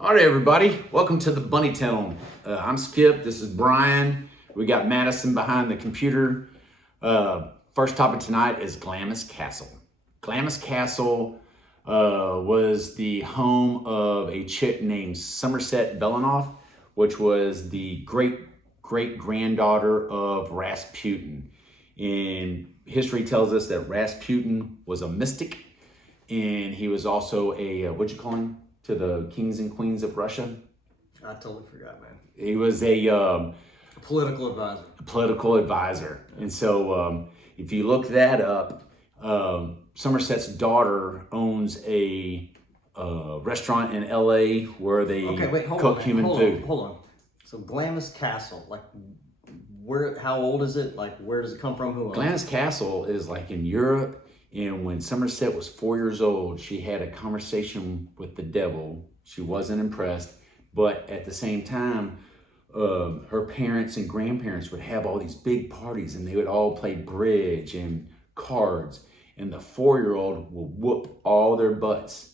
All right, everybody, welcome to the Bunny Town. I'm Skip, this is Brian. We got Madison behind the computer. First topic tonight is Glamis Castle. Glamis Castle was the home of a chick named Somerset Belanoff, which was the great-granddaughter of Rasputin. And history tells us that Rasputin was a mystic, and he was also a, what'd you call him? To the kings and queens of Russia. I totally forgot, man. He was a Political advisor. political advisor. And so if you look that up, Somerset's daughter owns a restaurant in LA where they cook human food. Hold on. So Glamis Castle, like where? How old is it? Like where does it come from? Who owns Glamis it? Castle is like in Europe. And when Somerset was 4 years old, she had a conversation with the devil. She wasn't impressed, but at the same time, her parents and grandparents would have all these big parties, and they would all play bridge and cards, and the 4-year-old would whoop all their butts.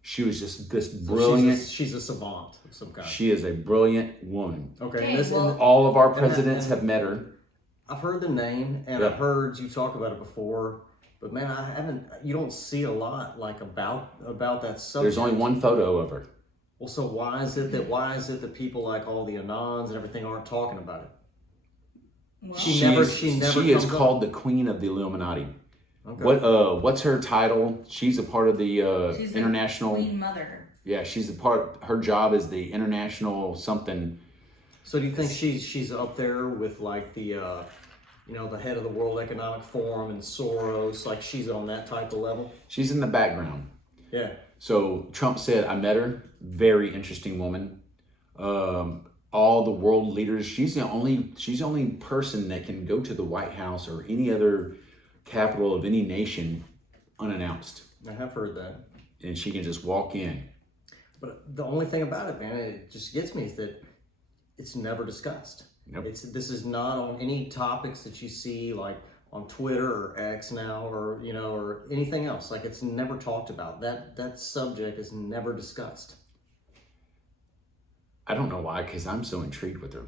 She was just this brilliant. She's a savant of some kind. She is a brilliant woman. Okay, All of our presidents have met her. I've heard the name, and I've heard you talk about it before. But man, I haven't. You don't see a lot like about that subject. There's only one photo of her. Well, so why is it that people like all the Anons and everything aren't talking about it? Well, she is called the Queen of the Illuminati. Okay. What's her title? She's a part of the she's international Queen Mother. Yeah, she's a part. Her job is the international something. So do you think she's up there with like the the head of the World Economic Forum and Soros, like she's on that type of level? She in the background. Yeah. So Trump said, I met her, very interesting woman. All the world leaders, she's the only person that can go to the White House or any other capital of any nation unannounced. I have heard that. And she can just walk in. But the only thing about it, man, it just gets me is that it's never discussed. Nope. This is not on any topics that you see like on Twitter or X now or or anything else. Like it's never talked about. That subject is never discussed. I don't know why, because I'm so intrigued with her.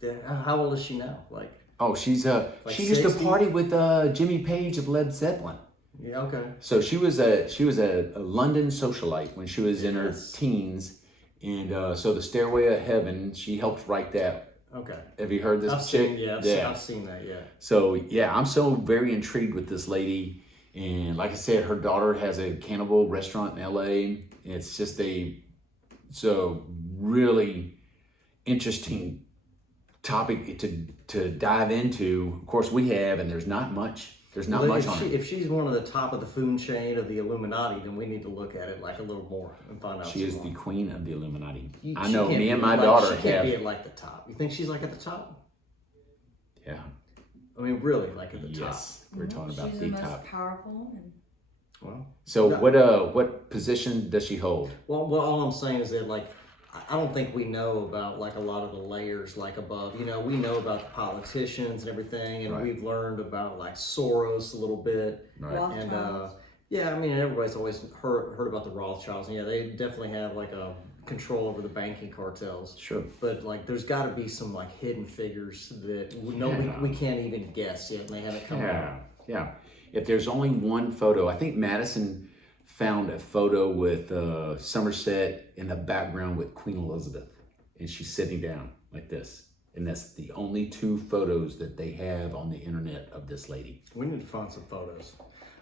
Yeah, how old is she now? Like she used to party with Jimmy Page of Led Zeppelin. Yeah, okay. So she was a London socialite when she was in her teens, and so the Stairway of Heaven, she helped write that. Okay. Have you heard this chick? I've seen that, yeah. So, yeah, I'm so very intrigued with this lady. And like I said, her daughter has a cannibal restaurant in LA. It's just so really interesting topic to dive into. Of course, we have, and there's not much. There's not much on it. If she's one of the top of the food chain of the Illuminati, then we need to look at it like a little more and find out. She is the queen of the Illuminati. I know. Me and my daughter she can't be at like the top. You think she's like at the top? Yeah. I mean, really, like at the top. Yes, we're talking about she's the most top. Powerful. And... Well. So what position does she hold? Well, all I'm saying is that like I don't think we know about like a lot of the layers like above. We know about the politicians and everything, and we've learned about like Soros a little bit. Right. And I mean, everybody's always heard about the Rothschilds, and yeah, they definitely have like a control over the banking cartels. Sure. But like, there's got to be some like hidden figures that we can't even guess yet, and they haven't come out. Yeah. If there's only one photo, I think Madison found a photo with Somerset in the background with Queen Elizabeth, and she's sitting down like this. And that's the only 2 photos that they have on the internet of this lady. We need to find some photos.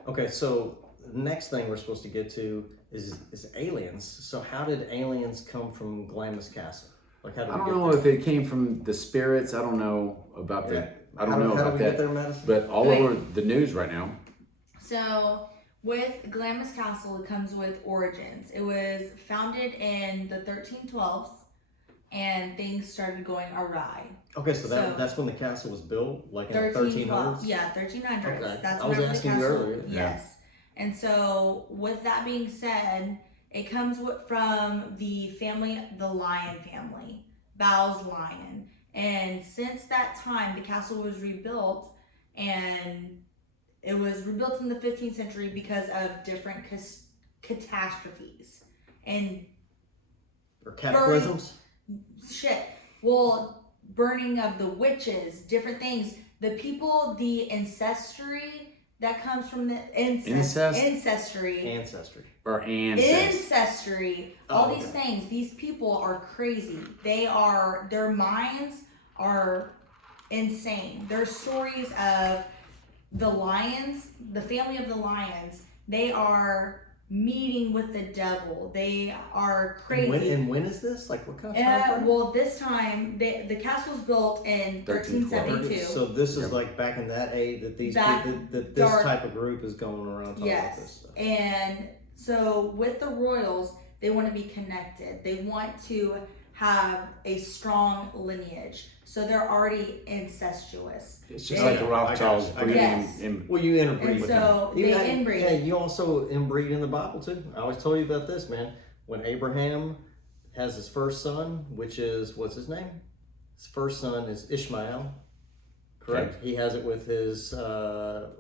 Okay, so the next thing we're supposed to get to is aliens. So how did aliens come from Glamis Castle? Like how did I don't know if it came from the spirits. I don't know about that. I don't know about that. Get there, Madison? But all over the news right now. So with Glamis Castle, it comes with origins. It was founded in the 1312s, and things started going awry. Okay, so that's when the castle was built, like in the 1300s? Yeah, 1300s. Okay. That's I was asking you earlier. Yes. Yeah. And so with that being said, it comes from the Lion family, Bow's Lion. And since that time, the castle was rebuilt, and it was rebuilt in the 15th century because of different catastrophes. And Or cataclysms? Shit. Well, burning of the witches, different things. The people, the ancestry that comes from the ancestry. Or ancestry. Ancestry. All these things. These people are crazy. Their minds are insane. Their stories of the lions, the family of the lions, they are meeting with the devil. They are crazy. And when is this? Like, what kind of time frame? Well, this time, the castle was built in 1372. So this is like back in that age that these that this type of group is going around talking about this stuff. And so with the royals, they want to be connected. They want to have a strong lineage. So they're already incestuous. It's just like the Rothschilds breeding. Yes. Well, you interbreed And with so them. they inbreed. Yeah, you also inbreed in the Bible too. I always told you about this, man. When Abraham has his first son, which is, what's his name? His first son is Ishmael, correct? Okay. He has it with his, the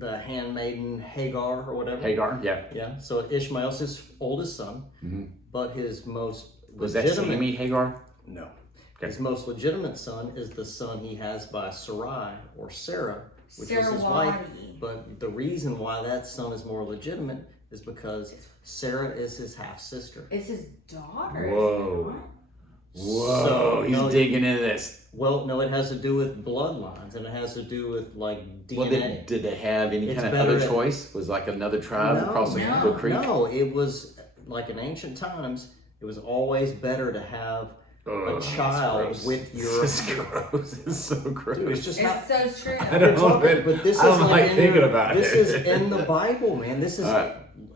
handmaiden Hagar or whatever. Hagar, yeah. Yeah, so Ishmael's his oldest son, but his most Was that Sammy Hagar? No. Okay. His most legitimate son is the son he has by Sarai or Sarah, which was his wife. But the reason why that son is more legitimate is because Sarah is his half sister. It's his daughter. Whoa. Whoa, he's digging into this. Well, no, it has to do with bloodlines, and it has to do with like DNA. Well, did they have any kind of other choice? Was like another tribe across the creek? No, it was like in ancient times. It was always better to have a child with your. It's gross. It's so gross. Dude, it's so true. I don't know, but this I don't is like thinking about this it. This is in the Bible, man. This is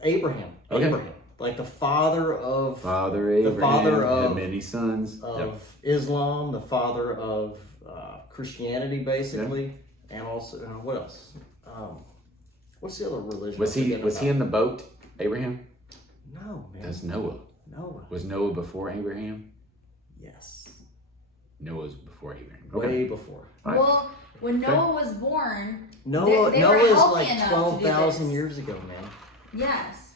Abraham. Okay. Abraham, like the father of Abraham, the father of many sons of Islam, the father of Christianity, basically, and also what else? What's the other religion? Was he in the boat, Abraham? No, man. That's Noah. Noah. Was Noah before Abraham? Yes. Noah's before Abraham. Way before. Right. Well, when Noah was born, Noah is like 12,000 years ago, man. Yes.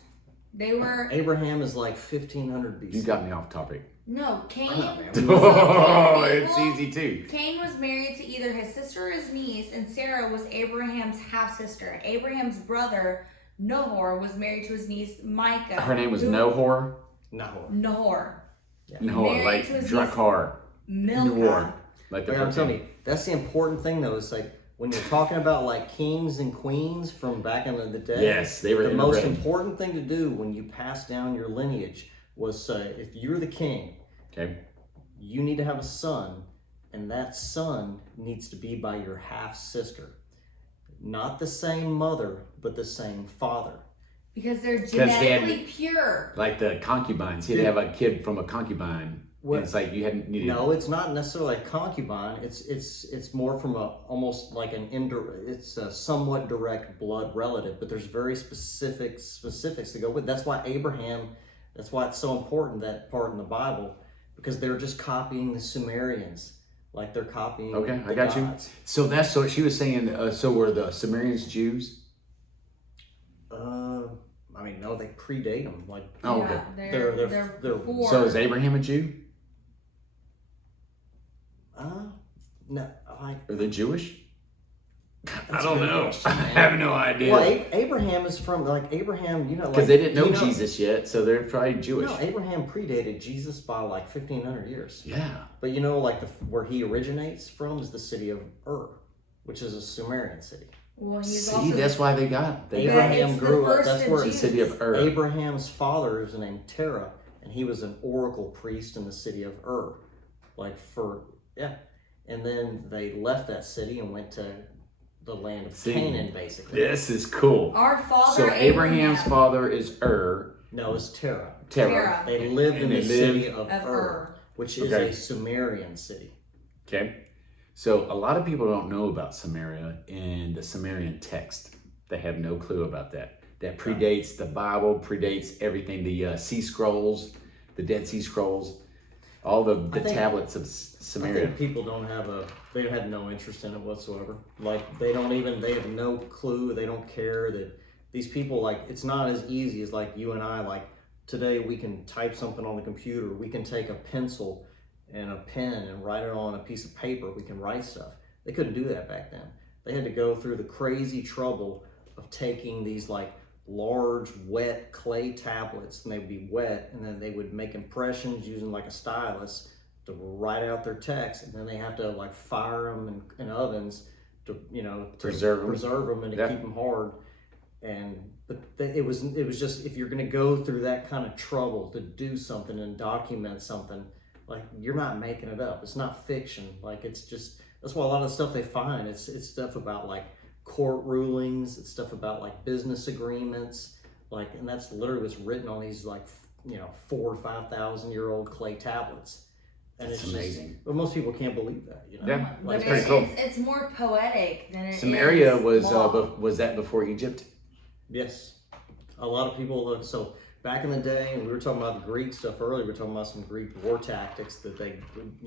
They were. Abraham is like 1500 BC. You got me off topic. No, Cain. Oh, it's easy too. Cain was married to either his sister or his niece, and Sarah was Abraham's half sister. Abraham's brother, Nahor, was married to his niece, Micah. Her name was Nahor? Nahor. Yeah. Nahor, like Drakkar. Milcah. Like I'm telling you, that's the important thing though. It's like when you're talking about like kings and queens from back in the day. Yes, they were the most important thing to do when you pass down your lineage was if you're the king, you need to have a son, and that son needs to be by your half sister, not the same mother, but the same father. Because they're genetically pure. Like the concubines, he'd have a kid from a concubine. And it's like you hadn't needed. No, it's not necessarily a concubine. It's more from almost like an indirect. It's a somewhat direct blood relative, but there's very specifics to go with. That's why Abraham. That's why it's so important, that part in the Bible, because they're just copying the Sumerians, like they're copying. Okay, I got gods. You. So that's so she was saying. So were the Sumerians Jews? I mean, no, they predate them. Like, okay. They're so is Abraham a Jew? No. Are they Jewish? I don't know. I have no idea. Well, Abraham is from Abraham, because they didn't know Jesus yet, so they're probably Jewish. No, Abraham predated Jesus by like 1,500 years. Yeah. But where he originates from is the city of Ur, which is a Sumerian city. Well, that's why they got Abraham grew up. That's where the city of Ur. Abraham's father was named Terah, and he was an oracle priest in the city of Ur. And then they left that city and went to the land of Canaan, basically. This is cool. Our father. So Abraham's father is Ur. No, it's Terah. Terah. They lived in the city of Ur, which is a Sumerian city. Okay. So a lot of people don't know about Samaria and the Sumerian text. They have no clue about that. That predates the Bible, predates everything, the Sea Scrolls, the Dead Sea Scrolls, all the tablets of Samaria. I think people they have no interest in it whatsoever. Like they have no clue, they don't care that these people, like, it's not as easy as like you and I, like, today we can type something on the computer. We can take a pencil and a pen and write it on a piece of paper. We can write stuff. They couldn't do that back then. They had to go through the crazy trouble of taking these like large wet clay tablets, and they'd be wet, and then they would make impressions using like a stylus to write out their text, and then they have to like fire them in ovens to, you know, to Preserve them and to keep them hard. But it was just, if you're going to go through that kind of trouble to do something and document something, like, you're not making it up. It's not fiction. Like, it's just, that's why a lot of the stuff they find, it's stuff about like court rulings, it's stuff about like business agreements, like, and that's literally what's written on these like, you know, 4,000 or 5,000 year old clay tablets. And That's it's amazing. Just, but most people can't believe that, you know. Yeah, But that's pretty cool. It's more poetic than it Samaria is was law. was that before Egypt? Yes, a lot of people. So back in the day, and we were talking about the Greek stuff earlier. We were talking about some Greek war tactics that they,